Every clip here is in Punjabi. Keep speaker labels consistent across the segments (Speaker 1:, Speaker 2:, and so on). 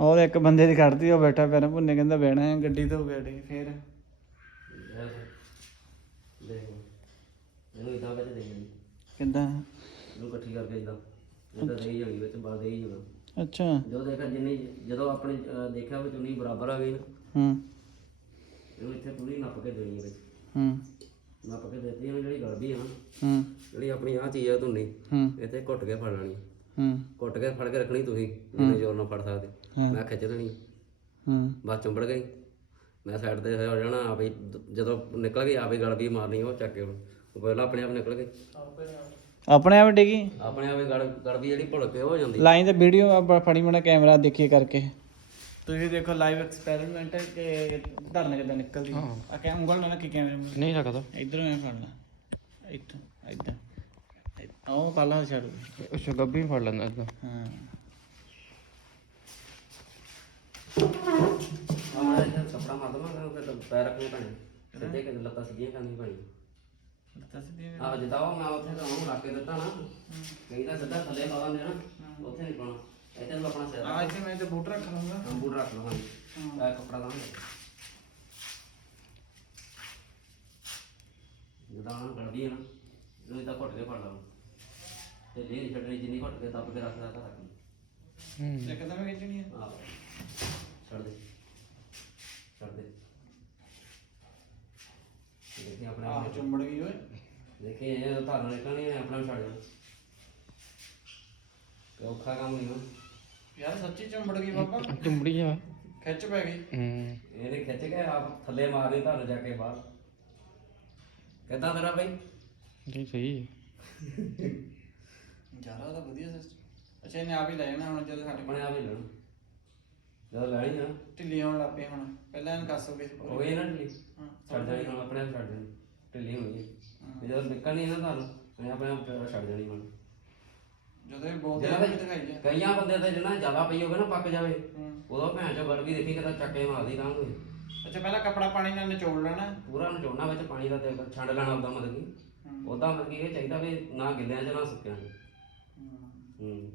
Speaker 1: ਉਹ ਇੱਕ ਬੰਦੇ ਦੀ ਖੜਦੀ ਉਹ ਬੈਠਾ ਪੈਰਾਂ ਭੁੰਨੇ ਕਹਿੰਦਾ ਬਹਿਣਾ ਹੈ ਗੱਡੀ ਤੋਂ ਗੱਡੀ ਫੇਰ।
Speaker 2: ਦੇਖ ਇਹਨੂੰ ਇਦਾਂ ਦੇ
Speaker 1: ਕਿੱਦਾਂ?
Speaker 2: ਇਹਨੂੰ ਇਕੱਠੀ ਕਰਕੇ ਇਦਾਂ ਇਹਦਾ ਦੇਈ ਜਾਣੀ ਵਿੱਚ ਬਾਲ ਦੇਈ ਜਾਣਾ
Speaker 1: ਅੱਛਾ।
Speaker 2: ਜਦੋਂ ਦੇਖਿਆ ਜਿੰਨੀ ਜਦੋਂ ਆਪਣੇ ਅਹ, ਦੇਖਿਆ ਵੀ ਚੁੰਨੀ ਬਰਾਬਰ ਆ ਗਈ ਨਾ
Speaker 1: ਹੂੰ।
Speaker 2: ਇਹਨੂੰ ਇੱਥੇ ਪੂਰੀ ਨੱਪ ਕੇ ਦੇਣੀ ਹੈ। ਵਿੱਚ
Speaker 1: ਹੂੰ।
Speaker 2: ਨੱਪ ਕੇ ਦਿੱਤੀ ਇਹਨੂੰ ਜਿਹੜੀ ਗੜਬੀ ਆ ਨਾ
Speaker 1: ਹੂੰ।
Speaker 2: ਜਿਹੜੀ ਆਪਣੀ ਆ ਚੀਜ਼ ਆ ਧੁੰਨੀ
Speaker 1: ਹੂੰ
Speaker 2: ਇੱਥੇ ਘੁੱਟ ਕੇ ਫੜ ਲੈਣੀ।
Speaker 1: ਹੂੰ।
Speaker 2: ਘੁੱਟ ਕੇ ਫੜ ਕੇ ਰੱਖਣੀ ਤੁਸੀਂ ਜਿੰਨੇ ਜ਼ੋਰ ਨਾਲ ਫੜ ਸਕਦੇ। ਮੈਂ ਖਿੱਚ ਦੇਣੀ
Speaker 1: ਹੂੰ।
Speaker 2: ਬਸ ਚੁੰਬੜ ਗਈ। ਮੈਂ ਸਾਈਡ ਤੇ ਹੋ ਜਾਣਾ ਆਪੇ ਹੀ ਦ- ਜਦੋਂ ਨਿਕਲ ਗਈ ਆਪੇ ਗੜਬੀ ਮਾਰਨੀ ਉਹ ਚੱਕ ਕੇ ਉਹ ਪਹਿਲਾਂ ਆਪਣੇ ਆਪ ਨਿਕਲ ਗਈ।
Speaker 1: ਆਪਣੇ ਆਪ ਡਿੱਗੀ
Speaker 2: ਆਪਣੇ ਆਪੇ ਗੜ ਗੜਬੀ ਜਿਹੜੀ ਭੁਲਕ ਕੇ ਹੋ ਜਾਂਦੀ।
Speaker 1: ਲਾਈਨ ਤੇ ਵੀਡੀਓ ਫੜੀ ਮਣਾ ਕੈਮਰਾ ਦੇਖੀਏ ਕਰਕੇ। ਤੁਸੀਂ ਦੇਖੋ ਲਾਈਵ ਐਕਸਪੈਰੀਮੈਂਟ ਕਿ ਧਰਨ ਕਿੱਦਾਂ ਨਿਕਲਦੀ। ਆ ਕੈ ਉਂਗਲ ਨਾਲ ਕੀ ਕੈਮਰਾ
Speaker 3: ਨਹੀਂ ਸਕਦਾ
Speaker 1: ਇਧਰੋਂ ਐ ਫੜਨਾ ਇੱਥੋਂ ਇੱਦਾਂ ਉਹ ਕਾਲਾ ਛੱਡ ਦੇ।
Speaker 3: ਅੱਛਾ ਗੱਬੀ ਫੜ ਲੈਂਦਾ ਇਦਾਂ
Speaker 1: ਹਾਂ।
Speaker 2: ਆਹ ਇਹ ਕੱਪੜਾ ਮਾਰ ਦਵਾਂਗਾ ਫਿਰ ਪੈਰ ਰੱਖਣੇ ਪੈਣੇ ਸਿੱਧੇ ਕਿ ਲੱਤਾਂ ਸਿੱਧੀਆਂ ਕਰਨੀ ਪੈਣੀ
Speaker 1: ਦੱਸ ਦੇ
Speaker 2: ਆਹ ਜਿੱਦਾਂ ਉਹ ਮੈਂ ਉੱਥੇ ਤਾਂ ਉਹਨੂੰ ਰੱਖ ਕੇ ਦਿੱਤਾ ਨਾ ਕਹਿੰਦਾ ਸਿੱਧਾ ਥੱਲੇ ਲਾ ਦਿੰਦੇ ਨਾ ਉੱਥੇ ਨਹੀਂ ਪਾਉਣਾ। ਇੱਥੇ ਨੂੰ ਆਪਣਾ ਸਿਰ
Speaker 1: ਆ ਇੱਥੇ ਮੈਂ ਤੇ ਬੂਟ ਰੱਖ ਲਵਾਂਗਾ।
Speaker 2: ਅੰਬੂਰ ਰੱਖ ਲਓ ਹਾਂਜੀ ਇਹ ਕੱਪੜਾ ਲਾਂਗੇ ਜਿੱਦਾਂ ਹੁਣ ਗੜਦੀ ਹੈ ਨਾ ਇਹਨੂੰ ਇਦਾਂ ਘੁੱਟ ਕੇ ਫੜ ਲਓ। ਤੇ ਜੇ ਨਹੀਂ ਛੱਡਣੀ ਜਿੰਨੀ ਘੁੱਟ ਕੇ ਦੱਬ ਕੇ ਰੱਖਦਾ ਤਾਂ ਰੱਖ।
Speaker 3: ਹੂੰ
Speaker 1: ਇੱਕ ਤਾਂ ਮੈਂ ਖਿੱਚਣੀ ਆ।
Speaker 2: ਆਹ। ਛੱਡ ਦੇ। ਛੱਡ ਦੇ। ਦੇਖੀ ਆਪਣੇ ਆਪ
Speaker 1: ਆਹ ਚੁੰਬੜ ਗਈ ਓਏ।
Speaker 2: ਦੇਖੀ ਇਹ ਤਾਂ ਧਾਰਨ ਨਿਕਲਣੀ ਹੈ ਆਪਣਾ ਵੀ ਛੱਡ ਜਾਣਾ ਤੇ ਔਖਾ ਕੰਮ ਨਹੀਂ ਹੋ
Speaker 1: ਯਾਰ ਸੱਚੀ ਚੁੰਬੜ ਗਈ ਬਾਬਾ।
Speaker 3: ਚੁੰਬੜੀ ਆ।
Speaker 1: ਖਿੱਚ ਪੈ ਗਈ।
Speaker 3: ਹੂੰ।
Speaker 2: ਇਹਨੇ ਖਿੱਚ ਕੇ ਆਪ ਥੱਲੇ ਮਾਰਨੀ ਧਾਰਨ ਜਾ ਕੇ ਬਾਹਰ। ਕਿੱਦਾਂ ਤੇਰਾ ਬਈ?
Speaker 3: ਜੀ ਸਹੀ ਹੈ
Speaker 1: ਯਾਰਾ ਦਾ ਵਧੀਆ ਸਿਸਟਮ ਅੱਛਾ ਇਹਨੇ ਆਪ ਹੀ ਲੈ ਜਾਣਾ ਹੁਣ ਜਦੋਂ ਸਾਡੇ
Speaker 2: ਆਪਣੇ ਆਪ ਹੀ ਲੈਣਾ ਜਦੋਂ ਲੈਣੀ ਨਾ
Speaker 1: ਢਿੱਲੀ ਹੋਣ ਲੱਗ ਪਈ ਹੁਣ। ਪਹਿਲਾਂ ਇਹਨੂੰ ਕੱਸੋਗੇ
Speaker 2: ਉਹ ਇਹ ਨਾ ਢਿੱਲੀ।
Speaker 1: ਹਾਂ
Speaker 2: ਛੱਡ ਜਾਣੀ ਹੁਣ ਆਪਣੇ ਆਪ ਛੱਡ ਜਾਣੀ। ਢਿੱਲੀ ਹੈ। ਤੇ ਜਦੋਂ ਨਿਕਲਣੀ ਨਾ ਧਾਰਨ ਆਪਣੇ ਆਪਣੇ ਆਪ ਛੱਡ ਜਾਣੀ ਹੁਣ।
Speaker 1: ਜਦੋਂ ਇਹ
Speaker 2: ਜਿਹੜਾ
Speaker 1: ਆ ਵੀ ਦਿਖਾਈ ਜਾ
Speaker 2: ਕਈਆਂ ਬੰਦੇ ਤੇ ਜਿਹਨਾਂ ਜ਼ਿਆਦਾ ਪਈ ਹੋਵੇ ਨਾ ਪੱਕ ਜਾਵੇ
Speaker 1: ਹੂੰ।
Speaker 2: ਉਦੋਂ ਭੈਣ ਚੋ ਗੜ ਵੀ ਦੇਖੀ ਕਿਤਾ ਚੱਕੇ ਮਾਰਦੀ ਕਾਂ ਹੋਏ
Speaker 1: ਅੱਛਾ ਪਹਿਲਾਂ ਕੱਪੜਾ ਪਾਣੀ ਨਾਲ ਨਿਚੋੜ ਲੈਣਾ।
Speaker 2: ਪੂਰਾ ਨਿਚੋੜਨਾ ਵਿੱਚ ਪਾਣੀ ਦਾ ਤੇ ਛੰਡ ਲੈਣਾ ਉਹਦਾ ਮਤਲਬ ਕਿ।
Speaker 1: ਹੂੰ।
Speaker 2: ਉਹਦਾ ਮਤਲਬ ਕਿ ਇਹ ਚਾਹੀਦਾ ਵੀ ਨਾ ਗਿੱਲਿਆਂ 'ਚ ਨਾ ਸੁੱਕਿਆਂ 'ਚ।
Speaker 1: ਹੂੰ।
Speaker 2: ਹੂੰ।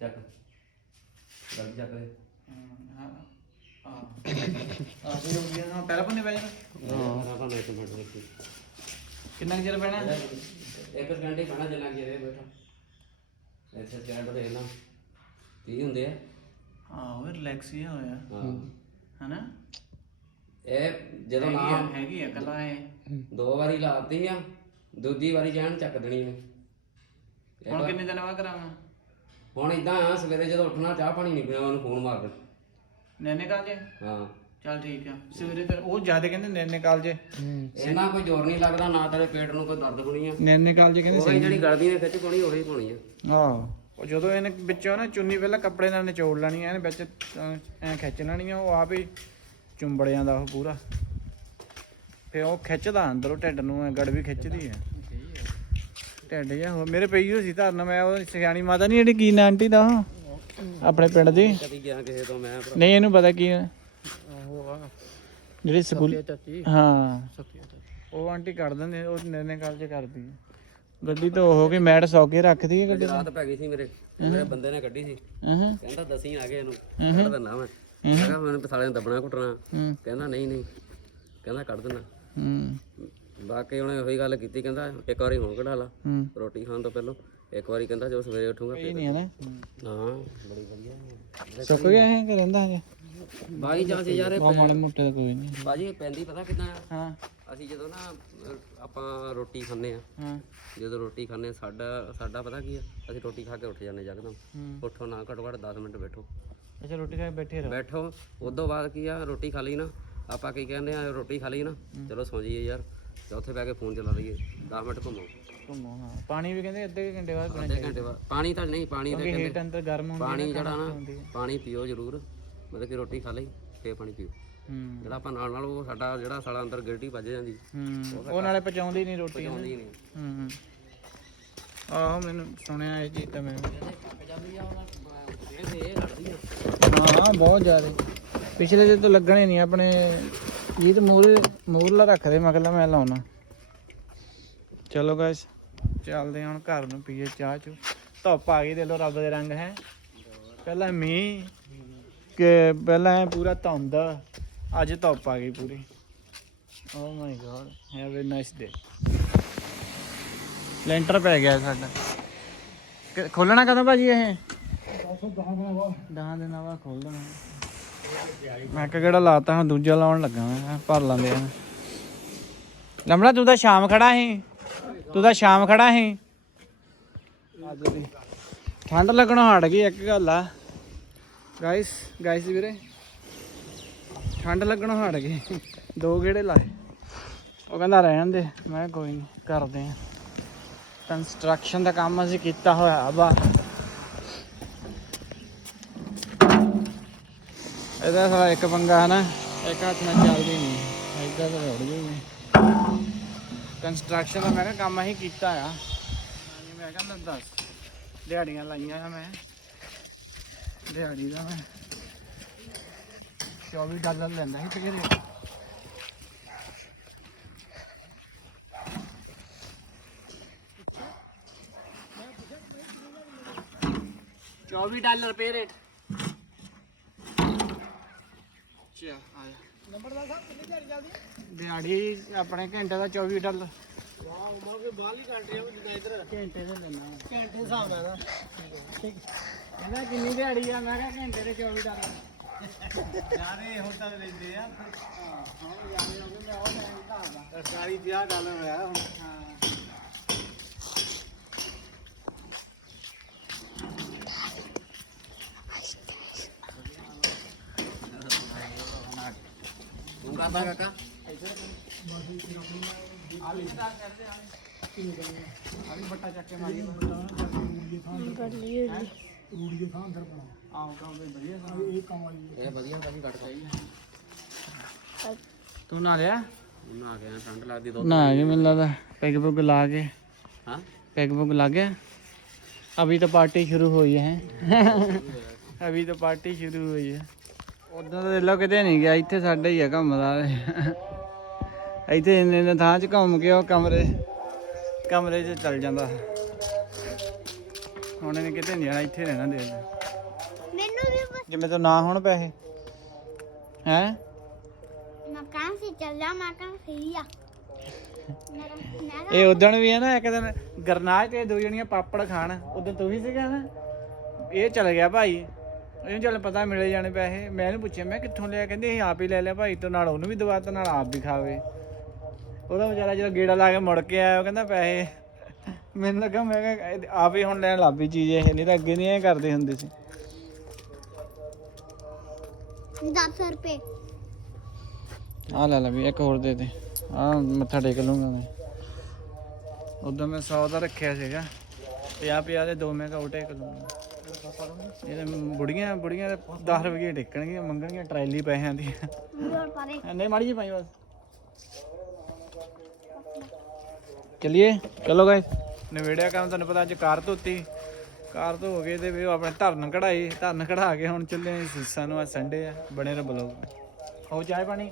Speaker 2: ਚੱਕ। ਚੱਕ ਦੇ
Speaker 1: ਹੂੰ, ਹਾਂ ਆ ਆ ਵੀ ਹੋ ਗਿਆ ਨਾ ਪਹਿਲਾਂ ਪੰਨੇ ਪੈ ਜਾਣਾ
Speaker 2: ਹਾਂ ਤਾਂ ਇੱਕ ਮਿੰਟ ਦੇਖੀ
Speaker 1: ਕਿੰਨਾ ਕੁ ਚਿਰ ਪੈਣਾ
Speaker 2: ਇੱਕ ਘੰਟੇ ਖਾਣਾ ਜਿੰਨਾ ਕਿ ਇਹ ਬੈਠਾ। ਇੱਥੇ ਸਟੈਂਡ ਦੇ ਨਾ 30 ਹੁੰਦੇ ਆ?
Speaker 1: ਹਾਂ ਉਹ ਰਿਲੈਕਸ ਹੀ ਹੋਇਆ।
Speaker 2: ਹਾਂ।
Speaker 1: ਹਨਾ?
Speaker 2: ਇਹ ਜਦੋਂ
Speaker 1: ਹੈਗੀ ਆ
Speaker 2: ਨਾ
Speaker 1: ਹੈਗੀ ਆ ਕਲਾ ਇਹ।
Speaker 2: ਦੋ ਵਾਰੀ ਲਾਤੀ ਆ ਦੂਜੀ ਵਾਰੀ ਜਾਣ ਚੱਕ ਦੇਣੀ ਹੈ
Speaker 1: ਹੁਣ ਕਿੰਨੇ ਦਿਨ ਬਾਅਦ ਕਰਾਵਾਂ?
Speaker 2: ਹੁਣ ਇਦਾਂ ਆ ਸਵੇਰੇ ਜਦੋਂ ਉੱਠਣਾ ਚਾਹ ਪਾਣੀ ਨਹੀਂ ਪੀਣਾ ਉਹਨੂੰ ਫੋਨ ਮਾਰ ਦੇ
Speaker 1: ਨੈਨੇ ਕਾਲ ਜੇ?
Speaker 2: ਹਾਂ।
Speaker 1: ਚੱਲ ਠੀਕ ਆ। ਸਵੇਰੇ ਤੇ ਉਹ ਜ਼ਿਆਦਾ ਕਹਿੰਦੇ ਨੈਨੇ ਕਾਲ ਜੇ।
Speaker 2: ਇਹਨਾਂ ਕੋਈ ਜ਼ੋਰ ਨਹੀਂ ਲੱਗਦਾ ਨਾ ਤੇਰੇ ਪੇਟ ਨੂੰ ਕੋਈ ਦਰਦ ਹੋਣੀ ਆ।
Speaker 1: ਨੈਨੇ ਕਾਲ ਜੇ
Speaker 2: ਉਹ ਜਿਹੜੀ ਗਲਦੀ ਨੇ ਖਿੱਚ ਪਾਉਣੀ ਉਹੀ ਪਾਉਣੀ ਆ।
Speaker 1: ਆਹ। ਉਹ ਜਦੋਂ ਇਹਨੇ ਵਿੱਚੋਂ ਨਾ ਚੁੰਨੀ ਪਹਿਲਾਂ ਕੱਪੜੇ ਨਾਲ ਨਿਚੋੜ ਲੈਣੀ ਐ ਇਹਨੇ ਵਿੱਚ ਐ ਖਿੱਚ ਲੈਣੀ ਆ ਉਹ ਆਪ ਹੀ ਚੁੰਬੜ ਜਾਂਦਾ ਉਹ ਪੂਰਾ। ਫੇ ਉਹ ਖਿੱਚਦਾ ਅੰਦਰੋਂ ਢਿੱਡ ਨੂੰ ਐ ਗੜ ਵੀ ਖਿੱਚਦੀ ਐ ਢਿੱਡ ਜਿਹਾ ਹੋ ਮੇਰੇ ਪਈ ਹੋਈ ਸੀ ਧਰਨ ਮੈਂ ਉਹ ਸਿਆਣੀ ਮਾਤਾ ਨਹੀਂ ਜਿਹੜੀ ਕੀ ਨਾਂ ਆਂਟੀ ਦਾ ਉਹ ਆਪਣੇ ਪਿੰਡ ਦੀ।
Speaker 2: ਕਦੀ ਗਿਆ ਕਿਸੇ ਤੋਂ ਮੈਂ ਭਰਾ-
Speaker 1: ਨਹੀਂ ਇਹਨੂੰ ਪਤਾ ਕੀ ਹੈ ਜਿਹੜੀ ਸਕੂਲ
Speaker 3: ਚਾਚੀ।
Speaker 1: ਹਾਂ।
Speaker 3: ਸਤਿਆ
Speaker 1: ਉਹ ਆਂਟੀ ਕੱਢ ਦਿੰਦੇ ਉਹ ਨੇਨੇ ਕਾਲ ਚ ਕਰਦੀ ਹੈ ਗੱਡੀ ਤਾਂ ਉਹ ਹੋ ਗਈ ਮੈਟ ਸੌ ਕੇ ਰੱਖਦੀ ਹੈ ਗੱਡੀ
Speaker 2: ਰਾਤ ਪੈ ਗਈ ਸੀ ਮੇਰੇ ਮੇਰੇ ਬੰਦੇ ਨੇ ਕੱਢੀ ਸੀ।
Speaker 1: ਹਾਂ।
Speaker 2: ਕਹਿੰਦਾ ਦਸੀਂ ਆ ਗਏ ਇਹਨੂੰ। ਕੱਢ ਦਿੰਦਾ ਮੈਂ। ਮੈਂ ਕਿਹਾ ਮੈਨੂੰ ਪਸਾਲੇ ਨੂੰ ਦੱਬਣਾ ਘੁੱਟਣਾ।
Speaker 1: ਹੂੰ।
Speaker 2: ਕਹਿੰਦਾ ਨਹੀਂ ਨਹੀਂ। ਕਹਿੰਦਾ ਕੱਢ ਦਿੰਦਾ।
Speaker 1: ਹੂੰ।
Speaker 2: ਬਾਕੀ ਉਹਨੇ ਉਹੀ ਗੱਲ ਕੀਤੀ ਕਹਿੰਦਾ ਇੱਕ ਵਾਰੀ ਹੁਣ ਕਢਾ ਲਾ
Speaker 1: ਹੂੰ।
Speaker 2: ਰੋਟੀ ਖਾਣ ਤੋਂ ਪਹਿਲਾਂ। ਇੱਕ ਵਾਰੀ ਕਹਿੰਦਾ ਜਦੋਂ ਸਵੇਰੇ ਉੱਠੂਗਾ
Speaker 1: ਇਹ ਨਹੀਂ ਹੈ ਨਾ
Speaker 2: ਹਾਂ। ਬੜੀ ਵਧੀਆ
Speaker 1: ਸੁੱਕ ਗਿਆ ਹੈ ਕਿ ਰਹਿੰਦਾ ਹੈ
Speaker 2: ਬਾਈ ਜਾਂ ਸੀ ਯਾਰ ਇਹ
Speaker 1: ਬਹੁਤ ਮਾੜੇ ਮੋਟੇ ਦਾ ਕੋਈ ਨਹੀਂ।
Speaker 2: ਬਾਜੀ ਇਹ ਪੈਂਦੀ ਪਤਾ ਕਿਦਾਂ
Speaker 1: ਹਾਂ।
Speaker 2: ਅਸੀਂ ਜਦੋਂ ਨਾ ਆਪਾਂ ਰੋਟੀ ਖਾਂਦੇ ਆ।
Speaker 1: ਹਾਂ।
Speaker 2: ਜਦੋਂ ਰੋਟੀ ਖਾਂਦੇ ਸਾਡਾ ਸਾਡਾ ਪਤਾ ਕੀ ਆ? ਅਸੀਂ ਰੋਟੀ ਖਾ ਕੇ ਉੱਠ ਜਾਂਦੇ ਜਕਦਮ
Speaker 1: ਹੂੰ।
Speaker 2: ਉੱਠੋ ਨਾ ਘੱਟੋ ਘੱਟ 10 ਮਿੰਟ ਬੈਠੋ।
Speaker 1: ਅੱਛਾ ਰੋਟੀ ਖਾ ਕੇ ਬੈਠੇ ਰਹੋ।
Speaker 2: ਬੈਠੋ। ਉਦੋਂ ਬਾਅਦ ਕੀ ਆ? ਰੋਟੀ ਖਾ ਲਈ ਨਾ। ਆਪਾਂ ਕੀ ਕਹਿੰਦੇ ਆ ਰੋਟੀ ਖਾ ਲਈ ਨਾ। ਚਲੋ ਸੌਂ ਜਾਈਏ ਯਾਰ। ਤੇ ਉੱਥੇ ਬਹਿ ਕੇ ਫੋਨ ਚਲਾ ਲਈਏ 10 ਮਿੰਟ ਘੁੰਮੋ।
Speaker 1: ਘੁੰਮੋ ਹਾਂ। ਪਾਣੀ ਵੀ ਕਹਿੰਦੇ ਅੱਧੇ ਕੁ ਘੰਟੇ ਬਾਅਦ ਪੀਣਾ
Speaker 2: ਅੱਧੇ ਘੰਟੇ ਬਾਅਦ। ਪਾਣੀ ਤਾਂ ਨਹੀਂ ਪਾਣੀ ਦੇ
Speaker 1: ਕਿਉਂਕਿ ਹੀਟ ਅੰਦਰ ਗਰਮ ਹੁੰਦੀ
Speaker 2: ਪਾਣੀ ਜਿਹੜਾ ਨਾ ਪਾਣੀ ਪੀਓ ਜ਼ਰੂਰ। ਮਤਲਬ ਕਿ ਰੋਟੀ ਖਾ ਲਈ ਫੇਰ ਪਾਣੀ ਪੀਓ।
Speaker 1: ਹੂੰ।
Speaker 2: ਜਿਹੜਾ ਆਪਾਂ ਨਾਲ ਨਾਲ ਉਹ ਸਾਡਾ ਜਿਹੜਾ ਸਾਲਾ ਅੰਦਰ ਗਿਲਟੀ ਵੱਜ ਜਾਂਦੀ।
Speaker 1: ਹੂੰ ਉਹ ਨਾਲੇ ਪਚਾਉਂਦੀ ਨਹੀਂ ਰੋਟੀ ਹਨਾ।
Speaker 2: ਆਉਂਦੀ ਨਹੀਂ।
Speaker 1: ਹੂੰ ਆਹੋ ਮੈਨੂੰ ਸੁਣਿਆ ਇਹ ਚੀਜ਼ ਤਾਂ ਮੈਂ। ਹਾਂ ਹਾਂ ਬਹੁਤ ਜ਼ਿਆਦਾ। ਪਿਛਲੇ ਜੇ ਤਾਂ ਲੱਗਣੇ ਨਹੀਂ ਆਪਣੇ ਜੀਤ ਮੂਰ ਮੂਰਲਾ ਰੱਖਦੇ ਮਗਲਾ ਮੈਂ ਲਾਉਣਾ। ਚਲੋ ਗਾਇਸ ਚੱਲਦੇ ਹਾਂ ਘਰ ਨੂੰ ਪੀਏ ਚਾਹ ਚੂ। ਧੁੱਪ ਆ ਗਈ ਦੇ ਲੋ ਰੱਬ ਦੇ ਰੰਗ ਹੈ। ਪਹਿਲਾਂ ਮੀਂਹ ਕਿ ਪਹਿਲਾਂ ਐਂ ਪੂਰਾ ਧੁੰਦ ਅੱਜ ਧੁੱਪ ਆ ਗਈ ਪੂਰੀ। ਓ my god have a nice day ਲੈਂਟਰ ਪੈ ਗਿਆ ਸਾਡਾ। ਖੋਲਣਾ ਕਦੋਂ ਭਾਜੀ ਇਹ? 10 ਦਿਨਾਂ ਬਾਅਦ ਖੋਲ ਦੇਣਾ। ਮੈਂ ਕਿਹਾ ਕਿਹੜਾ ਲਾਤਾ ਹੁਣ ਦੂਜਾ ਲਾਉਣ ਲੱਗਾ ਮੈਂ ਭਰ ਲਾਂਦੇ ਆ। ਲੰਬੜਾ ਤੂੰ ਤਾਂ ਸ਼ਾਮ ਖੜਾ ਸੀ। ਤੂੰ ਤਾਂ ਸ਼ਾਮ ਖੜਾ ਸੀ। ਠੰਡ ਲੱਗਣੋਂ ਹਟ ਗਈ, ਇੱਕ ਗੱਲ ਆ। ਗਾਇਸ ਗਾਇਸ ਵੀਰੇ, ਠੰਡ ਲੱਗਣੋਂ ਹਟ ਗਈ। ਦੋ ਗੇੜੇ ਲਾਏ। ਉਹ ਕਹਿੰਦਾ ਰਹਿਣ ਦੇ। ਮੈਂ ਕਿਹਾ ਕੋਈ ਨਹੀਂ ਕਰਦੇ ਆ। ਕੰਸਟਰਕਸ਼ਨ ਦਾ ਕੰਮ ਅਸੀਂ ਕੀਤਾ ਹੋਇਆ ਬਾਹਰ ਇਹਦਾ ਸਾਲਾ ਇੱਕ ਪੰਗਾ ਹੈ ਨਾ ਇੱਕ ਹੱਥ ਨਾਲ ਚੱਲਦੀ ਨਹੀਂ। ਏਦਾਂ ਤਾਂ ਰੁੜ ਜੂਗੀ ਕੰਸਟਰਕਸ਼ਨ ਦਾ ਮੈਂ ਕਿਹਾ ਕੰਮ ਅਸੀਂ ਕੀਤਾ ਆ। ਹਾਂਜੀ, ਮੈਂ ਦੱਸ। ਦਿਹਾੜੀਆਂ ਲਾਈਆਂ ਆ ਮੈਂ। ਦਿਹਾੜੀ ਦਾ ਮੈਂ। 24 ਡਾਲਰ ਲੈਂਦਾ ਸੀ ਤੇਰੇ 24 ਡਾਲਰ ਪੇ ਰੇਟ। ਚਾ ਆਇਆ ਨੰਬਰ ਦਾ ਸਾਹਿਬ ਕਿੰਨੀ ਦਿਹਾੜੀ ਚੱਲਦੀ ਦਿਹਾੜੀ ਆਪਣੇ ਘੰਟੇ ਦਾ 24 ਡਾਲਰ ਵਾਹ ਉਮਾ ਕੇ ਬਾਹਲੀ ਘੰਟੇ ਆ ਜਿੱਦਾਂ ਇਧਰ ਘੰਟੇ ਦੇ ਲੈਣਾ ਘੰਟੇ ਹਿਸਾਬ ਨਾਲ ਨਾ ਠੀਕ ਕਹਿੰਦਾ ਕਿੰਨੀ ਦਿਹਾੜੀ ਆ? ਮੈਂ ਕਿਹਾ ਘੰਟੇ ਦੇ 24 ਡਾਲਰ ਯਾਰੇ ਹੁਣ ਤਾਂ ਲੈਂਦੇ ਆ। ਹਾਂ ਹਾਂ ਯਾਰੇ ਗਏ ਮੈਂ ਉਹ ਟਾਈਮ ਦਾ। ਸਰਕਾਰੀ 50 ਡਾਲਰ ਹੋਇਆ ਹੁਣ। ਹਾਂ।
Speaker 2: ਤੂੰ ਕਰਦਾ ਕਾਕਾ
Speaker 1: ਆਲੀ ਬੱਟਾ ਚੱਕ ਕੇ ਮਾਰੀ ਆਹ ਕੰਮ ਤੇ ਵਧੀਆ
Speaker 2: ਇਹ ਵਧੀਆ ਕਾਫੀ ਕੱਟਦਾ
Speaker 1: ਤੂੰ ਨਾ ਲਿਆ
Speaker 2: ਹੁਣ ਆ ਗਿਆ ਠੰਡ ਲੱਗਦੀ ਦੋ
Speaker 1: ਨਾ ਕੇ ਮੈਨੂੰ ਲੱਗਦਾ ਪੈਗ ਪੁਗ ਲਾ ਕੇ
Speaker 2: ਹਾਂ
Speaker 1: पैग पुग लग गया अभी तो पार्टी शुरू हुई है अभी तो पार्टी शुरू हुई है ਉਦਾਂ ਤਾਂ ਲੋ ਕਿਤੇ ਨਹੀਂ ਗਿਆ ਇੱਥੇ ਸਾਡੇ ਹੀ ਆ ਘੁੰਮਦਾ ਇੱਥੇ ਇੰਨੇ ਇੰਨੇ ਥਾਂ 'ਚ ਘੁੰਮ ਕੇ ਉਹ ਕਮਰੇ ਕਮਰੇ 'ਚ ਚੱਲ ਜਾਂਦਾ। ਹੁਣ ਇਹਨੇ ਕਿਤੇ ਨਹੀਂ ਜਾਣਾ ਇੱਥੇ ਰਹਿਣਾ ਦੇ
Speaker 4: ਮੈਨੂੰ ਵੀ ਬਸ
Speaker 1: ਜਿਵੇਂ ਤੋਂ ਨਾ ਹੋਣ ਪੈਸੇ। ਹੈ?
Speaker 4: ਮਕਾਨ ਸੇ ਚੱਲ ਜਾ ਮਕਾਨ ਸਹੀ ਆ। ਮੇਰਾ ਮੇਰਾ
Speaker 1: ਇਹ ਉਦਣ ਵੀ ਹੈ ਨਾ ਇੱਕ ਦਿਨ ਗਰਨਾਜ ਤੇ ਦੋ ਜਣੀਆਂ ਪਾਪੜ ਖਾਣ ਉਦੋਂ ਤੂੰ ਵੀ ਸੀਗਾ ਨਾ? ਇਹ ਚਲ ਗਿਆ ਭਾਈ। ਇਹਨੂੰ ਚੱਲ ਪਤਾ ਮਿਲੇ ਜਾਣੇ ਪੈਸੇ। ਮੈਂ ਇਹਨੂੰ ਪੁੱਛਿਆ ਮੈਂ ਕਿੱਥੋਂ ਲਿਆ? ਕਹਿੰਦੇ ਅਸੀਂ ਆਪ ਹੀ ਲੈ ਲਿਆ ਭਾਈ ਤੋਂ ਨਾਲ ਉਹਨੂੰ ਵੀ ਦਵਾ ਤਾ ਨਾਲ ਆਪ ਵੀ ਖਾਵੇ। ਉਹਦਾ ਵਿਚਾਰਾ ਜਦੋਂ ਗੇੜਾ ਲਾ ਕੇ ਮੁੜ ਕੇ ਆਇਆ ਉਹ ਕਹਿੰਦਾ ਪੈਸੇ। ਮੈਨੂੰ ਲੱਗਾ ਮੈਂ ਕਿਹਾ ਆਪ ਹੀ ਹੁਣ ਲੈਣ ਪਈ ਚੀਜ਼ ਇਹ ਨਹੀਂ ਤਾਂ ਅੱਗੇ ਨਹੀਂ ਇਹ ਕਰਦੇ ਹੁੰਦੇ ਸੀ।
Speaker 4: 10 ਰੁਪਏ।
Speaker 1: ਆ ਲੈ ਲੈ ਵੀ ਇੱਕ ਹੋਰ ਦੇ ਦੇ। ਆ ਮੱਥਾ ਟੇਕ ਲੂੰਗਾ ਮੈਂ। ਉਦੋਂ ਮੈਂ 100 ਦਾ ਰੱਖਿਆ ਸੀਗਾ। 50 50 ਦੇ ਦੋ ਮੈਂ ਕਾ ਟੇਕ ਲੂੰਗਾ ਇਹ ਬੁੜੀਆਂ ਬੁੜੀਆਂ 10 ਰੁਪਏ ਟਿਕਣਗੀਆਂ ਮੰਗਣਗੀਆਂ ਟਰਾਲੀ ਪੈਸਿਆਂ ਦੀ। ਨਹੀਂ ਮਾੜੀ ਜੀ ਪਾਈ ਬਸ। ਚਲਿਏ। ਚਲੋ ਗਾਇਸ ਨਵੇੜਿਆ ਕੰਮ ਤੁਹਾਨੂੰ ਪਤਾ ਅੱਜ ਕਾਰ ਧੋਤੀ। ਕਾਰ ਧੋ ਹੋ ਗਏ ਤੇ ਵੀ ਆਪਣੇ ਧਰਨ ਕਢਾਈ ਧਰਨ ਕਢਾ ਕੇ ਹੁਣ ਚੱਲੇ ਸਿੱਸਾ ਨੂੰ ਅੱਜ ਸੰਡੇ ਆ ਬਣੇ ਰੋ ਬਲੌਗ ਹੋ ਚਾਹ ਪਾਣੀ?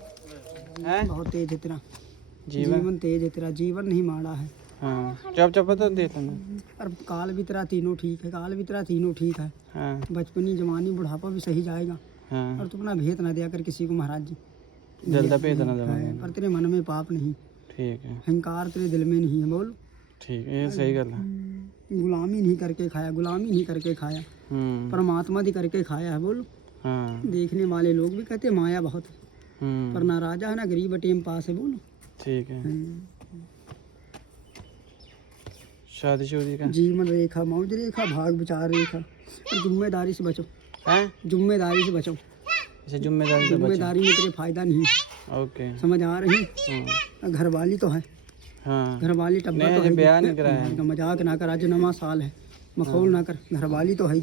Speaker 1: ਹੈ?
Speaker 5: ਬਹੁਤ ਤੇਜ਼ ਇਤਨਾ
Speaker 1: ਜੀਵਨ।
Speaker 5: ਤੇਜ ਇਤਰਾ ਜੀਵਨ ਨਹੀਂ ਮਾੜਾ ਹੈ। हाँ
Speaker 1: चुप चुप तो देख लेना
Speaker 5: और काल भी तेरा तीनों ठीक है काल भी तेरा तीनों ठीक है
Speaker 1: हाँ
Speaker 5: बचपनी जवानी बुढ़ापा भी सही जाएगा
Speaker 1: हाँ
Speaker 5: और तू अपना भेद ना दिया कर किसी को महाराज जी
Speaker 1: जल्दा भेद ना
Speaker 5: दे पर तेरे मन में पाप नहीं
Speaker 1: ठीक है
Speaker 5: हंकार तेरे दिल में नहीं है बोल
Speaker 1: ठीक है ये सही गल है
Speaker 5: गुलामी नहीं करके खाया गुलामी नहीं करके खाया परमात्मा दी करके खाया है बोल
Speaker 1: हाँ
Speaker 5: देखने वाले लोग भी कहते माया बहुत है पर ना राजा है ना गरीब टेम पास है बोलो
Speaker 1: ठीक
Speaker 5: है
Speaker 1: शादी शुदी का।
Speaker 5: जीवन रेखा मौज रेखा भाग विचार रेखा। और ज़िम्मेदारी से बचो।
Speaker 1: हैं?
Speaker 5: ज़िम्मेदारी से बचो।
Speaker 1: अच्छा ज़िम्मेदारी से बचो।
Speaker 5: ज़िम्मेदारी में तेरे फ़ायदा नहीं।
Speaker 1: ओके।
Speaker 5: समझ आ रही?
Speaker 1: हाँ।
Speaker 5: घरवाली तो है।
Speaker 1: हाँ।
Speaker 5: घरवाली टब्बा तो है
Speaker 1: ब्याह नहीं कराया
Speaker 5: मज़ाक ना कर आज नवा साल है। मखौल हाँ। ना कर घरवाली तो है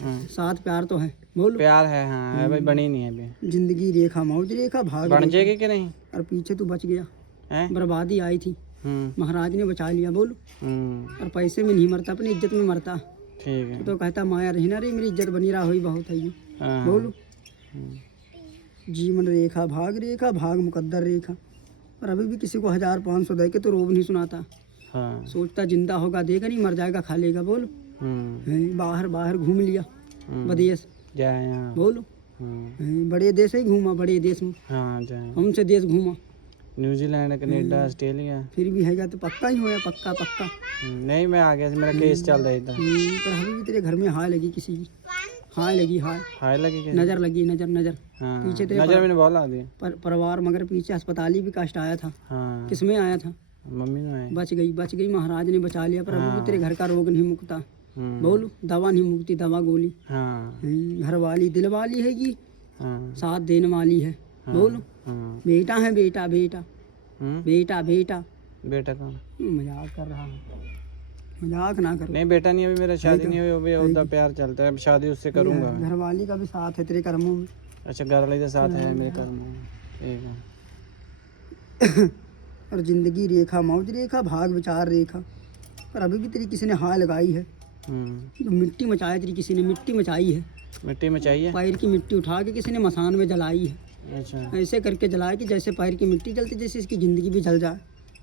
Speaker 1: हाँ।
Speaker 5: साथ प्यार तो है। बोल।
Speaker 1: प्यार है हाँ भाई बनी नहीं है अभी।
Speaker 5: ज़िंदगी रेखा मौज रेखा भाग
Speaker 1: बन जाएगी कि नहीं?
Speaker 5: और पीछे तू बच गया। बर्बादी आई थी। महाराज ने बचा लिया बोल।
Speaker 1: हम्म।
Speaker 5: और पैसे में नहीं मरता अपनी इज़्ज़त में मरता।
Speaker 1: ठीक है।
Speaker 5: तो कहता माया रही ना रे मेरी इज़्ज़त बनी रहा हुई बहुत है ये।
Speaker 1: हाँ।
Speaker 5: बोल। जीवन रेखा भाग रेखा भाग मुकद्दर रेखा। और अभी भी किसी को हज़ार पाँच सौ दे के तो रोब नहीं सुनाता।
Speaker 1: हाँ।
Speaker 5: सोचता ज़िंदा होगा देगा नहीं मर जाएगा खा लेगा बोल।
Speaker 1: हम्म।
Speaker 5: बाहर बाहर घूम लिया विदेश बोलो। बड़े देश ही घूमा बड़े देश में।
Speaker 6: हाँ
Speaker 5: कौन से देश घूमा।
Speaker 6: New Zealand Canada Australia.
Speaker 5: फिर भी हैगा तो पक्का ही होया पक्का पक्का।
Speaker 6: हम्म, नहीं मैं आ गया मेरा केस चल रहा था
Speaker 5: हम्म, पर अभी भी तेरे घर में हाय लगी किसी की। हाय लगी हाय।
Speaker 6: हाय लगी क्या
Speaker 5: नज़र लगी नज़र नज़र।
Speaker 6: हाँ
Speaker 5: पीछे तेरे
Speaker 6: नज़र मैंने बोला दिया
Speaker 5: पर परिवार मगर पीछे अस्पताली भी कष्ट आया था।
Speaker 6: हाँ।
Speaker 5: किसमें आया था?
Speaker 6: मम्मी ने आए
Speaker 5: बच गई बच गई महाराज ने बचा लिया पर अभी भी तेरे घर का रोग नहीं मुकता।
Speaker 6: हम्म,
Speaker 5: बोल दवा नहीं मुकती दवा गोली।
Speaker 6: हाँ।
Speaker 5: हम्म, घर वाली दिल वाली है कि
Speaker 6: हाँ।
Speaker 5: साथ देने वाली है। बोल।
Speaker 6: हाँ
Speaker 5: बेटा है बेटा बेटा।
Speaker 6: हम्म,
Speaker 5: बेटा बेटा।
Speaker 6: बेटा कौन?
Speaker 5: मज़ाक कर रहा है। मज़ाक ना करो।
Speaker 6: नहीं बेटा नहीं अभी मेरा शादी नहीं हुई अभी उसका प्यार चलता है अब शादी उससे करूँगा।
Speaker 5: घर वाली का भी साथ है तेरे कर्मों में।
Speaker 6: अच्छा घर वाली के साथ है मेरे कर्म में। है।
Speaker 5: और ज़िंदगी रेखा मौज रेखा भाग विचार रेखा। पर अभी भी तेरी किसी ने हाय लगाई है।
Speaker 6: हम्म।
Speaker 5: जो मिट्टी मचाई तेरी किसी ने मिट्टी मचाई है।
Speaker 6: मिट्टी में चाहिए
Speaker 5: पैर की मिट्टी उठा के किसी ने मसान में जलाई है।
Speaker 6: अच्छा।
Speaker 5: ऐसे करके जलाया कि जैसे पैर की मिट्टी जलती जैसे इसकी ज़िंदगी भी जल जाए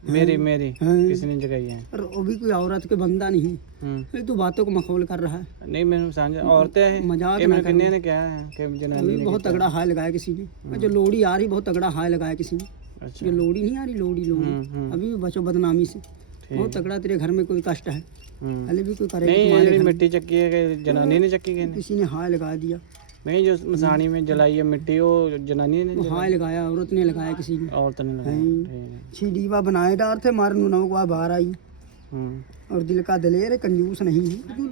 Speaker 6: मेरी हाँ। मेरी
Speaker 5: हाँ।
Speaker 6: किसी ने जगाई है।
Speaker 5: और वो भी कोई औरत के बंदा नहीं।
Speaker 6: हम्म।
Speaker 5: है तू तो बातों को मखौल कर रहा है।
Speaker 6: नहीं मैं समझा औरतें हैं।
Speaker 5: मज़ाक
Speaker 6: मैंने ने क्या है कि मुझे
Speaker 5: बहुत तगड़ा हाय लगाया किसी ने। हम्म। जो लोड़ी आ रही बहुत तगड़ा हाय लगाया किसी ने।
Speaker 6: अच्छा।
Speaker 5: ये लोड़ी नहीं आ रही लोड़ी लोड़ी
Speaker 6: हम्म,
Speaker 5: अभी भी बचो बदनामी से। बहुत तगड़ा तेरे घर में कोई कष्ट है। अभी भी कोई
Speaker 6: करेगा मिट्टी चक्की है जनानी हाँ। ने चक्की
Speaker 5: किसी ने हाय लगा दिया।
Speaker 6: नहीं जो मसानी में जलाई है मिट्टी वो जनानी ने
Speaker 5: वो
Speaker 6: जलाई?
Speaker 5: हाय लगाया औरत ने लगाया किसी ने
Speaker 6: औरत ने लगाई
Speaker 5: हाँ।
Speaker 6: ठीक है
Speaker 5: छीडीवा बनाए डार थे मारनू नमक वहाँ बाहर आई
Speaker 6: हम्म
Speaker 5: और दिल का दलेर है, कंजूस नहीं है बिल्कुल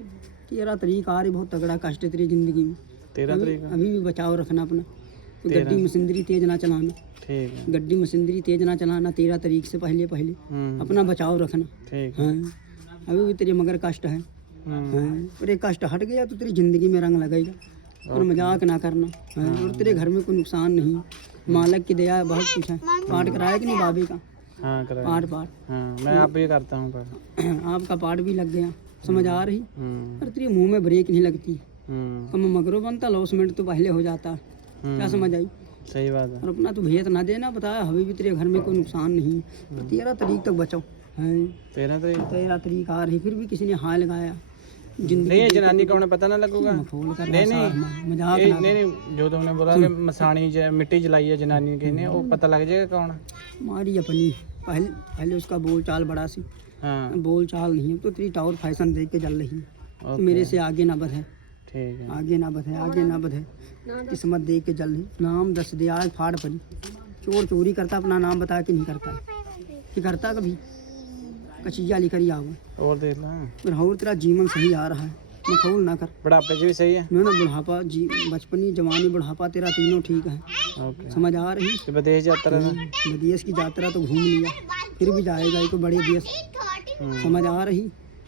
Speaker 5: तेरा तरीका आ रही बहुत तगड़ा कष्ट है तेरी जिंदगी में
Speaker 6: तेरह
Speaker 5: अभी,
Speaker 6: तरीका
Speaker 5: अभी भी बचाव रखना अपना तो गड्डी मशीनरी तेज ना चलाना
Speaker 6: ठीक है
Speaker 5: गड्डी मशीनरी तेज ना चलाना तेरह तारीख से पहले पहले
Speaker 6: हम्म
Speaker 5: अपना बचाव रखना
Speaker 6: ठीक है
Speaker 5: हाँ अभी भी तेरे मगर कष्ट है
Speaker 6: हम्म
Speaker 5: हाँ और ये कष्ट हट गया तो तेरी जिंदगी में रंग लगेगा और मज़ाक ना करना। हाँ और तेरे घर में कोई नुकसान नहीं। मालक की दया बहुत कुछ है। पाठ कराया कि नहीं बाबे का?
Speaker 6: हाँ
Speaker 5: पाठ पाठ।
Speaker 6: हाँ मैं आप भी करता हूँ
Speaker 5: आपका पाठ भी लग गया। समझ आ रही?
Speaker 6: हम्म।
Speaker 5: और तेरे मुँह में ब्रेक नहीं लगती।
Speaker 6: हम्म।
Speaker 5: कम मगरो बनता लॉसमेंट तो पहले हो जाता। क्या समझ आई?
Speaker 6: सही बात है।
Speaker 5: और अपना तो भेद ना देना बताया अभी भी तेरे घर में कोई नुकसान नहीं। पर तेरह तारीख तक बचाओ। है।
Speaker 6: तेरह तरीक
Speaker 5: तेरह तारीख आ रही फिर भी किसी ने हाय लगाया।
Speaker 6: नहीं जनानी कौन पता ना लगेगा।
Speaker 5: खोल कर
Speaker 6: नहीं
Speaker 5: ऐसा
Speaker 6: नहीं
Speaker 5: मज़ाक
Speaker 6: ये-
Speaker 5: ना
Speaker 6: नहीं नहीं। जो तुमने बोला कि मसानी ज- मिट्टी जलाई है जनानी की ने वो पता लग जाएगा कौन है।
Speaker 5: हमारी अपनी। पहले पहले उसका बोल चाल बड़ा सी।
Speaker 6: हाँ।
Speaker 5: बोल चाल नहीं है तो तेरी टावर फ़ैशन देख के चल रही है। तो
Speaker 6: ओके।
Speaker 5: मेरे से आगे ना बढ़े।
Speaker 6: ठीक है।
Speaker 5: आगे ना बढ़े आगे ना बढ़े। किस्मत देख के चल रही नाम दस दे आज फाड़ पड़ी। चोर चोरी करता अपना नाम बता के नहीं करता। कि करता कभी? कचिया लिखर ही आवे
Speaker 6: और देख ला।
Speaker 5: फिर और तेरा जीवन सही आ रहा है। मखौल ना कर।
Speaker 6: बुढ़ापे से भी सही है?
Speaker 5: मैं ना बुढ़ापा जी बचपनी जवानी बुढ़ापा तेरा तीनों ठीक है।
Speaker 6: ओके।
Speaker 5: समझ आ रही?
Speaker 6: तो विदेश यात्रा
Speaker 5: विदेश की यात्रा तो घूम लिया। फिर भी जाएगा एक बड़े देश। समझ आ रही?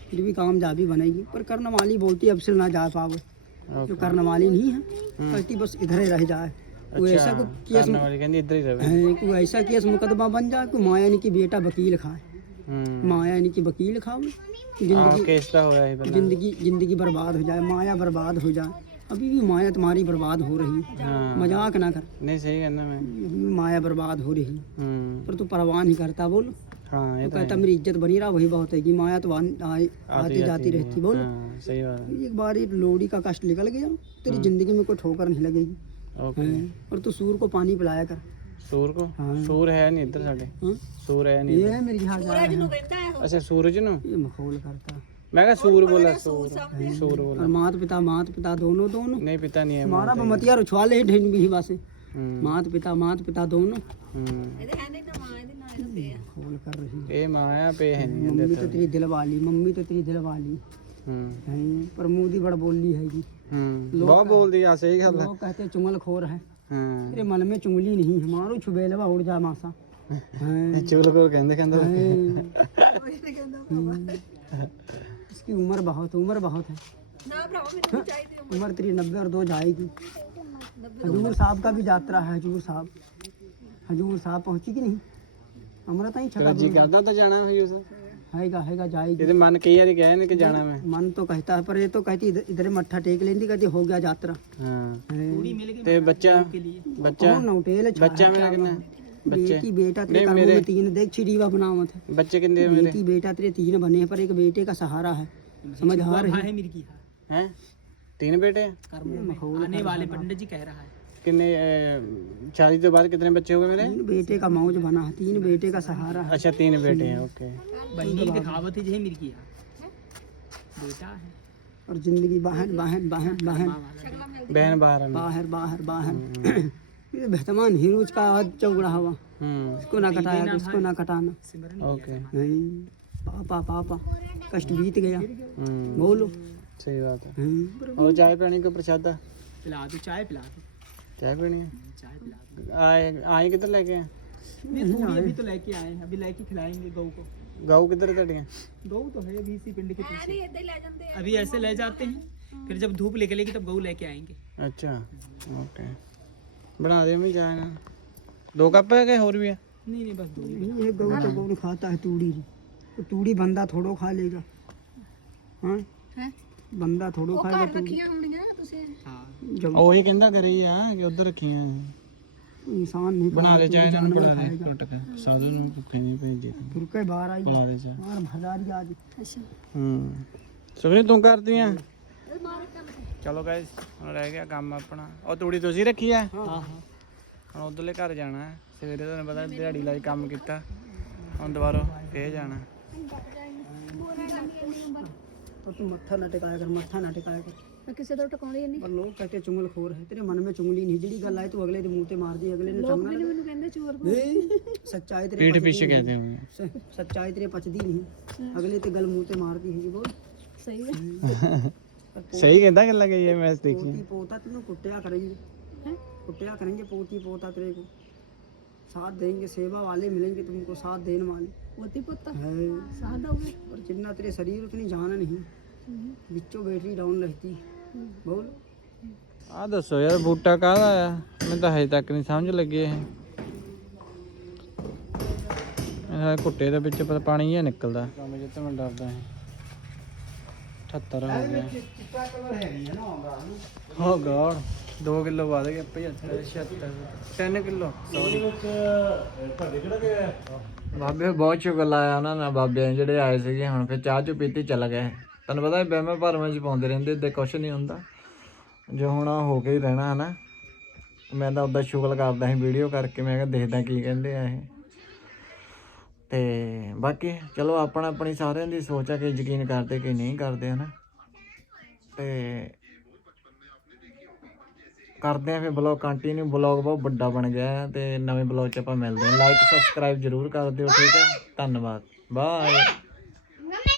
Speaker 5: फिर भी कामयाबी बनेगी। पर करने वाली बोलती अब से ना जा पावे जो करने वाली नहीं है। कहती बस इधर ही रह जाए कोई ऐसा
Speaker 6: अच्छा
Speaker 5: कोई केस
Speaker 6: ही
Speaker 5: है, ऐसा केस मुकदमा बन जाए कोई माया नहीं कि बेटा वकील खाए।
Speaker 6: हम्म
Speaker 5: माया नहीं कि वकील खाओ।
Speaker 6: हाँ
Speaker 5: ज़िंदगी
Speaker 6: हो है
Speaker 5: ज़िंदगी ज़िंदगी बर्बाद हो जाए माया बर्बाद हो जाए। अभी भी माया तुम्हारी बर्बाद हो रही। है।
Speaker 6: हाँ
Speaker 5: मज़ाक ना कर।
Speaker 6: नहीं सही कहना मैं।
Speaker 5: माया बर्बाद हो रही। है
Speaker 6: हम्म।
Speaker 5: पर तू परवाह नहीं करता बोल।
Speaker 6: हाँ ये
Speaker 5: तो कहता मेरी इज़्ज़त बनी रहा वही बहुत है कि माया तो आती जाती रहती बोल।
Speaker 6: हाँ सही बात
Speaker 5: एक बार ये लोड़ी का कष्ट निकल गया। तेरी ज़िंदगी में कोई ठोकर नहीं लगेगी। और तू सूर को पानी पिलाया कर।
Speaker 6: सूर को
Speaker 5: हाँ।
Speaker 6: सूर है नहीं इधर साडे
Speaker 5: हाँ?
Speaker 6: सूर है नहीं
Speaker 5: ये है मेरी यहाँ जा रहा है
Speaker 6: अच्छा सूरज नु
Speaker 5: ये मखौल करता
Speaker 6: मैं कहा सूर बोला सूर सूर बोला
Speaker 5: और मात पिता मात पिता दोनों दोनों
Speaker 6: नहीं पिता नहीं है
Speaker 5: हमारा बमतिया रुछवा ले ढेन भी बासे
Speaker 6: हम्म
Speaker 5: मात पिता मात पिता दोनों
Speaker 6: हम्म
Speaker 5: मखौल कर रही है
Speaker 6: ये माया पे है नहीं
Speaker 5: मम्मी तो तेरी दिल वाली मम्मी तो तेरी दिल वाली
Speaker 6: हम्म
Speaker 5: है पर मुंह दी बड़ बोली है जी
Speaker 6: हम्म बहुत बोल दिया सही गल है
Speaker 5: लोग कहते हैं चुंगल खोर है
Speaker 6: हाँ
Speaker 5: तेरे मन में चुंगली नहीं हमारो छुबेलवा उड़ जा मासा हैं?
Speaker 6: चुगल को कहंदे कहंदे
Speaker 5: हैं? हम्म। इसकी उम्र बहुत उम्र बहुत है उम्र तेरी नब्बे और दो जाएगी हजूर साहब का भी यात्रा है हजूर साहब हजूर साहब पहुंची कि नहीं अमृता ही छठा
Speaker 6: जी करदा तो जाना है यूसुफ
Speaker 5: हैगा हैगा जाएगी
Speaker 6: ये मन कई बार गए ना कि जाना मैं
Speaker 5: मन तो कहता है पर ये तो कहती इधर इधर मत्था टेक लेती कहती हो गया यात्रा हां
Speaker 6: ते बच्चा
Speaker 5: बच्चा नौटेल
Speaker 6: बच्चा मेरा कितना
Speaker 5: बेटी बेटा तेरे कर्मों में तीन देख छिड़ीवा बनावत है
Speaker 6: बच्चे कितने मेरे
Speaker 5: बेटी बेटा तेरे तीन बने हैं पर एक बेटे का सहारा है समझ हार है
Speaker 1: मेरी की है
Speaker 5: तीन बेटे आने वाले पंडित जी कह रहा है
Speaker 1: कितने शादी के बाद कितने बच्चे हो गए मेरे
Speaker 5: बेटे का मौज बना है तीन बेटे का सहारा।
Speaker 1: अच्छा तीन बेटे हैं ओके।
Speaker 5: बहनी दिखावत है जही मेरी बेटा है। और ज़िंदगी बाहर बाहर बाहर बाहर।
Speaker 1: बहन बाहर
Speaker 5: बाहर बाहर। बाहर ये बेहतमान हीरोज का आज चौड़ा हुआ
Speaker 1: हम्म।
Speaker 5: इसको ना कटाया इसको ना कटाना।
Speaker 1: ओके।
Speaker 5: नहीं पापा पापा कष्ट बीत गया।
Speaker 1: हम्म।
Speaker 5: बोलो।
Speaker 1: सही बात है।
Speaker 5: हम्म।
Speaker 1: और चाय पानी को प्रसादा?
Speaker 5: पिला दो चाय पिला दो।
Speaker 1: चाय पीनी है? आए आए किधर लेके हैं
Speaker 5: ये थोड़ी अभी तो लेके आए हैं। अभी लेके खिलाएँगे गऊ को।
Speaker 1: गाँव किधर
Speaker 5: गऊ तो है अभी इसी पिंड के पीछे। अभी ऐसे ले जाते हैं फिर जब धूप निकलेगी तब गऊ लेके आएँगे।
Speaker 1: अच्छा ओके। बना दे मैं चाय ना। दो कप है कि और भी है?
Speaker 5: नहीं नहीं बस दो ये गऊ तो गऊ खाता है तूड़ी। तो तूड़ी बंदा थोड़ो खा लेगा। हाँ? ਬੰਦਾ ਥੋੜੋ ਉਹ ਘਰ ਰੱਖੀਆਂ ਹੋਣੀਆਂ ਤੁਸੀਂ।
Speaker 1: ਜੰਗ- ਉਹ ਇਹ ਕਹਿੰਦਾ ਘਰੇ ਆ ਕਿ ਉਧਰ ਰੱਖੀਆਂ
Speaker 5: ਇਨਸਾਨ ਨਹੀਂ
Speaker 1: ਬਣਾ ਲੈ ਚਾਹੇ ਇਹਨਾਂ ਨੂੰ
Speaker 5: ਪੜਾ
Speaker 1: ਟੁੱਟ ਕੇ। ਸਾਧੂ ਨੂੰ ਭੁੱਖੇ ਨਹੀਂ ਭੇਜਦੇ।
Speaker 5: ਫਿਰ ਬਾਹਰ ਆਈ।
Speaker 1: ਬਣਾ ਲੈ ਚਾਹੇ।
Speaker 5: ਮਾਰ ਭਜ਼ਾਰੀ ਆਜ ਅੱਛਾ।
Speaker 1: ਹੂੰ। ਸੁਖਰੀ ਤੂੰ ਕਰਦੀ ਆ ਚਲੋ ਗਾਇਸ ਹੁਣ ਰਹਿ ਗਿਆ ਕੰਮ ਆਪਣਾ। ਉਹ ਤੂੜੀ ਤੁਸੀਂ ਰੱਖੀ ਆ?
Speaker 5: ਹਾਂ। ਹਾਂ
Speaker 1: ਹੁਣ ਉਧਰਲੇ ਘਰ ਜਾਣਾ ਸਵੇਰੇ ਤੁਹਾਨੂੰ ਪਤਾ ਦਿਹਾੜੀ ਲਾਈ ਕੰਮ ਕੀਤਾ। ਹੁਣ ਦੁਬਾਰਾ ਫੇਰ ਜਾਣਾ।
Speaker 5: तो तू मत्था न टिकाया कर मत्था न टिकाया कर
Speaker 7: ਮੈਂ ਕਿਸੇ ਦਾ ਟਿਕਾਉਂਦੀ ਨਹੀਂ
Speaker 5: पर लोग कहते चुंगल खोर है तेरे मन में चुंगली नहीं जड़ी गल आए तो अगले दे मुंह ते मार दी अगले ने चंगा
Speaker 7: ਮੈਨੂੰ ਕਹਿੰਦੇ ਚੋਰ
Speaker 5: नहीं, सच्चाई तेरे
Speaker 1: पीठ
Speaker 5: पचदी
Speaker 1: पीछे
Speaker 5: नहीं।
Speaker 1: कहते होंगे
Speaker 5: स- सच्चाई तेरे पचदी नहीं अगले ते गल मुंह ते मार दी है बोल
Speaker 7: ਸਹੀ ਹੈ
Speaker 1: ਸਹੀ ਕਹਿੰਦਾ ਗੱਲਾਂ ਕਹੀ ਹੈ ਮੈਚ ਦੇਖੀ
Speaker 5: पोती पोता तेनू कुटिया करेंगे कुटिया करेंगे पोती पोता तेरे को साथ देंगे सेवा वाले मिलेंगे तुमको साथ देने वाले
Speaker 7: ਪੋਤੀ ਪੁੱਤ
Speaker 5: है
Speaker 7: ਸਾਹ ਦੋਗੇ
Speaker 5: और जितना तेरे शरीर उतनी जान नहीं बिच्चों बैटरी डाउन रहती बोल
Speaker 1: ਆ ਦੱਸੋ ਯਾਰ ਬੂਟਾ ਕਾਹਦਾ ਆ ਮੈਨੂੰ ਤਾਂ ਹਜੇ ਤੱਕ ਨਹੀਂ ਸਮਝ ਲੱਗੀ ਇਹ ਇਹ ਕੁੱਟੇ ਦੇ ਵਿੱਚ ਪਤਾ ਪਾਣੀ ਜਿਹਾ ਨਿਕਲਦਾ ਕੰਮ ਜਿੱਤੇ ਮੈਂ ਡਰਦਾ ਹਾਂ 78 ਹੋ ਗਿਆ ਹੋ ਗੋਡ 2 ਕਿਲੋ ਵਧ ਗਿਆ 75 76 3 ਕਿਲੋ ਸੌਰੀ ਬਾਬੇ ਬਹੁਤ ਸ਼ੁਕਰ ਲਾਇਆ ਉਹਨਾਂ ਨੇ ਬਾਬਿਆਂ ਨੇ ਜਿਹੜੇ ਆਏ ਸੀਗੇ ਹੁਣ ਫਿਰ ਚਾਹ ਚੁ ਪੀਤੀ ਚੱਲ ਗਏ। ਤੁਹਾਨੂੰ ਪਤਾ ਹੈ ਬਹਿਮੇ ਭਰਮਾਂ ਚ ਪਾਉਂਦੇ ਰਹਿੰਦੇ ਇੱਦਾਂ ਕੁਛ ਨਹੀਂ ਹੁੰਦਾ। ਜੋ ਹੁਣ ਹੋ ਕੇ ਹੀ ਰਹਿਣਾ ਹਨਾ। ਮੈਂ ਤਾਂ ਉਦਾਂ ਸ਼ੁਗਲ ਕਰਦਾ ਸੀ ਵੀਡੀਓ ਕਰਕੇ ਮੈਂ ਕਿਹਾ ਦੇਖਦਾ ਕੀ ਕਹਿੰਦੇ ਆ ਇਹ। ਤੇ ਬਾਕੀ ਚਲੋ ਆਪਣਾ ਆਪਣੀ ਸਾਰਿਆਂ ਦੀ ਸੋਚ ਆ ਕਿ ਯਕੀਨ ਕਰਦੇ ਕਿ ਨਹੀਂ ਕਰਦੇ ਹਨਾ। ਤੇ ਕਰਦੇ ਆ ਫਿਰ ਬਲੌਗ ਕੰਟੀਨਿਊ ਬਲੌਗ ਬਹੁਤ ਵੱਡਾ ਬਣ ਗਿਆ ਹੈ ਤੇ ਨਵੇਂ ਬਲੌਗ 'ਚ ਆਪਾਂ ਮਿਲਦੇ ਹਾਂ। ਲਾਈਕ ਸਬਸਕ੍ਰਾਈਬ ਜਰੂਰ ਕਰ ਦਿਓ, ਠੀਕ ਹੈ? ਧੰਨਵਾਦ। ਬਾਏ